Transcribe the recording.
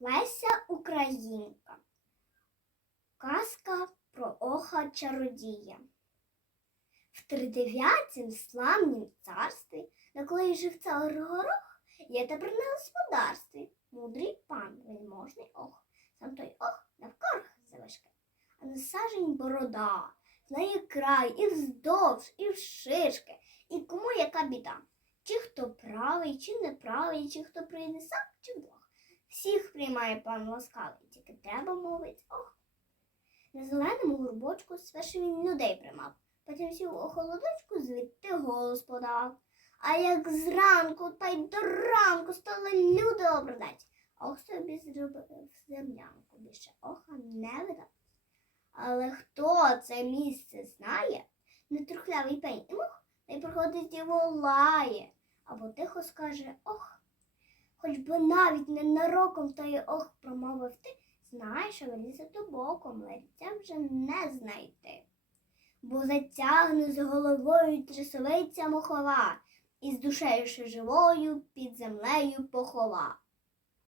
Леся Українка. Казка про оха чародія. В тридев'ятім славнім царстві, на коли жив цар Горох, є тепер на господарстві мудрий пан, вельможний ох. Сам той ох навкарх завишки, а на сажень борода, знає край і вздовж, і вшишки, і кому яка біда. Чи хто правий, чи неправий, чи хто прийде сам, чи вдвох. Всіх приймає пан ласкавий, тільки треба мовить ох. На зеленому горбочку спершу він людей приймав, потім сів у холодочку звідти голос подав. А як зранку та й до ранку стали люди обрадать, ох собі зробив землянку, більше оха не видав. Але хто це місце знає, нетрухлявий пень і та й проходить і волає, або тихо скаже ох. Хоч би навіть ненароком той ох промовив ти, знаєш, що вилізати боком, ларця вже не знайти. Бо затягне з головою трясовиця мохова, і з душею ще живою під землею похова.